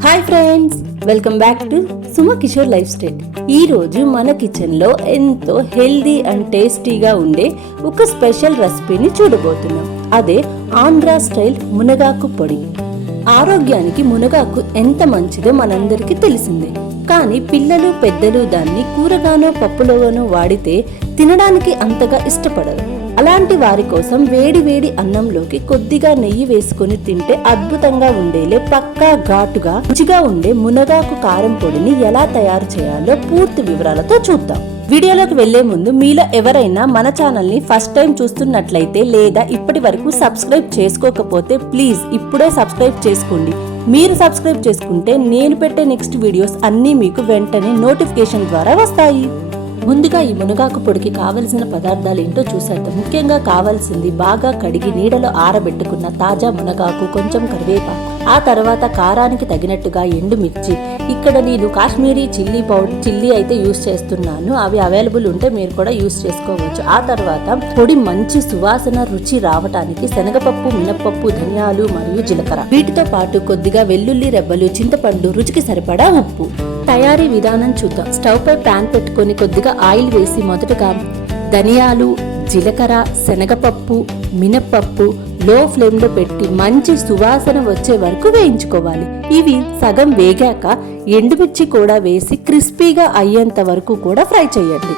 Hi friends, welcome back to Suma Kishore life style. ఈ రోజు మన కిచెన్ లో ఎంతో హెల్దీ అండ్ టేస్టీగా ఉండే ఒక స్పెషల్ రెసిపీని చూడబోతున్నాం. అదే ఆంధ్ర స్టైల్ మునగాకు పొడి. ఆరోగ్యానికి మునగాకు ఎంత మంచిదో మనందరికీ తెలిసిందే. కానీ పిల్లలు పెద్దలు దాన్ని కూరగానో పప్పులోగానో వాడితే తినడానికి అంతగా ఇష్టపడరు. అలాంటి వారి కోసం వేడి వేడి అన్నంలోకి కొద్దిగా నెయ్యి వేసుకొని తింటే అద్భుతంగా ఉండేలే పక్కా ఘాటుగా రుచిగా ఉండే మునగాకు కారం పొడిని ఎలా తయారు చేయాలో పూర్తి వివరాలతో చూద్దాం. వీడియోలోకి వెళ్లే ముందు మీలో ఎవరైనా మన ఛానల్ ని ఫస్ట్ టైం చూస్తున్నట్లయితే లేదా ఇప్పటి వరకు సబ్స్క్రైబ్ చేసుకోకపోతే ప్లీజ్ ఇప్పుడే సబ్స్క్రైబ్ చేసుకోండి. మీరు సబ్స్క్రైబ్ చేసుకుంటే నేను పెట్టే నెక్స్ట్ వీడియోస్ అన్నీ మీకు వెంటనే నోటిఫికేషన్ ద్వారా వస్తాయి. ముందుగా ఈ మునగాకు పొడికి కావలసిన పదార్థాలు ఏంటో చూసేద్దాం. ముఖ్యంగా కావాల్సింది బాగా కడిగి నీడలో ఆరబెట్టుకున్న తాజా మునగాకు, కొంచెం కరివేపాకు, ఆ తర్వాత కారానికి తగినట్టుగా ఎండుమిర్చి. ఇక్కడ నేను కాశ్మీరీ చిల్లీ అయితే యూస్ చేస్తున్నాను. అవి అవైలబుల్ ఉంటే మీరు కూడా యూస్ చేసుకోవచ్చు. ఆ తర్వాత పొడి మంచి సువాసన రుచి రావటానికి శనగపప్పు, మినప్పప్పు, ధనియాలు మరియు జీలకర్ర. వీటితో పాటు కొద్దిగా వెల్లుల్లి రెబ్బలు, చింతపండు, రుచికి సరిపడా ఉప్పు. తయారీ విధానం చూద్దాం. స్టవ్ పై ప్యాన్ పెట్టుకొని కొద్దిగా ఆయిల్ వేసి మొదటగా ధనియాలు, జీలకర్ర, శనగపప్పు, మినప్పప్పు లో ఫ్లేమ్ లో పెట్టి మంచి సువాసన వచ్చే వరకు వేయించుకోవాలి. ఇవి సగం వేగాక ఎండుమిర్చి కూడా వేసి క్రిస్పీగా అయ్యేంత వరకు కూడా ఫ్రై చేయండి.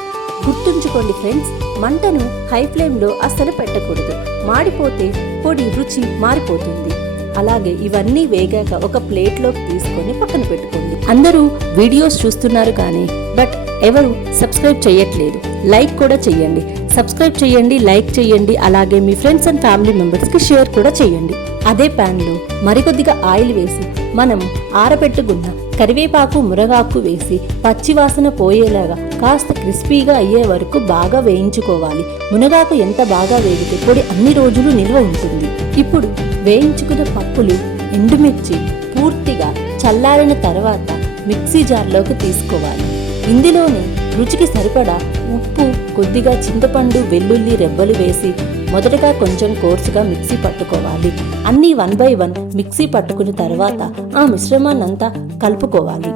గుర్తుంచుకోండి ఫ్రెండ్స్, మంటను హై ఫ్లేమ్ లో అస్సలు పెట్టకూడదు. మాడిపోతే పొడి రుచి మారిపోతుంది. అలాగే ఇవన్నీ వేగాక ఒక ప్లేట్ లోకి తీసుకొని పక్కన పెట్టుకోండి. అందరూ వీడియోస్ చూస్తున్నారు కానీ బట్ ఎవరు సబ్స్క్రైబ్ చేయట్లేదు. లైక్ కూడా చేయండి. సబ్స్క్రైబ్ చేయండి, లైక్ చేయండి. అలాగే మీ ఫ్రెండ్స్ అండ్ ఫ్యామిలీ మెంబర్స్ కి షేర్ కూడా చేయండి. అదే ప్యాన్ లో మరికొద్దిగా ఆయిల్ వేసి మనం ఆరబెట్టుకున్న కరివేపాకు, మునగాకు వేసి పచ్చివాసన పోయేలాగా కాస్త క్రిస్పీగా అయ్యే వరకు బాగా వేయించుకోవాలి. మునగాకు ఎంత బాగా వేగితే పొడి అన్ని రోజులు నిల్వ ఉంటుంది. ఇప్పుడు వేయించుకున్న పప్పులు, ఎండుమిర్చి పూర్తిగా చల్లారిన తర్వాత మిక్సీ జార్లోకి తీసుకోవాలి. ఇందులోనే రుచికి సరిపడా ఉప్పు, కొద్దిగా చింతపండు, వెల్లుల్లి రెబ్బలు వేసి మొదటగా కొంచెం కోర్సుగా మిక్సీ పట్టుకోవాలి. అన్నీ 1 by 1 మిక్సీ పట్టుకున్న తర్వాత ఆ మిశ్రమాన్నంతా కలుపుకోవాలి.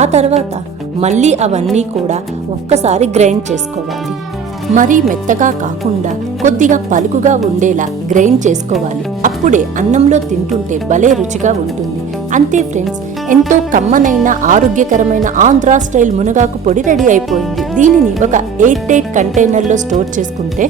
ఆ తర్వాత మళ్ళీ అవన్నీ కూడా ఒక్కసారి గ్రైండ్ చేసుకోవాలి. మరీ మెత్తగా కాకుండా కొద్దిగా పలుకుగా ఉండేలా గ్రైండ్ చేసుకోవాలి. అప్పుడే అన్నంలో తింటుంటే భలే రుచిగా ఉంటుంది. అంతే ఫ్రెండ్స్, ఎంతో కమ్మనైన ఆరోగ్యకరమైన ఆంధ్ర స్టైల్ మునగాకు పొడి రెడీ అయిపోయింది. దీనిని ఒక 8 కంటైనర్లో స్టోర్ చేసుకుంటే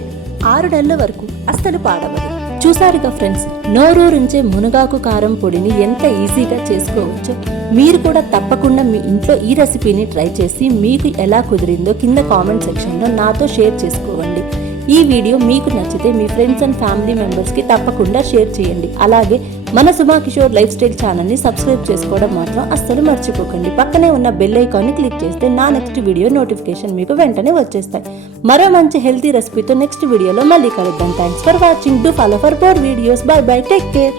6 నెలల వరకు అస్సలు పాడవదు. చూసారుగా ఫ్రెండ్స్, నోరూరించే మునగాకు కారం పొడిని ఎంత ఈజీగా చేసుకోవచ్చో. మీరు కూడా తప్పకుండా మీ ఇంట్లో ఈ రెసిపీని ట్రై చేసి మీకు ఎలా కుదిరిందో కింద కామెంట్ సెక్షన్లో నాతో షేర్ చేసుకోండి. ఈ వీడియో మీకు నచ్చితే మీ ఫ్రెండ్స్ అండ్ ఫ్యామిలీ మెంబర్స్కి తప్పకుండా షేర్ చేయండి. అలాగే మన సుమ కిషోర్ లైఫ్ స్టైల్ ఛానల్ని సబ్స్క్రైబ్ చేసుకోవడం మాత్రం అస్సలు మర్చిపోకండి. పక్కనే ఉన్న బెల్ ఐకాన్ని క్లిక్ చేస్తే నా నెక్స్ట్ వీడియో నోటిఫికేషన్ మీకు వెంటనే వచ్చేస్తాయి. మరో మంచి హెల్తీ రెసిపీతో నెక్స్ట్ వీడియోలో మళ్ళీ కలుద్దాం. Thanks for watching. Do follow for more videos. By by. Take care.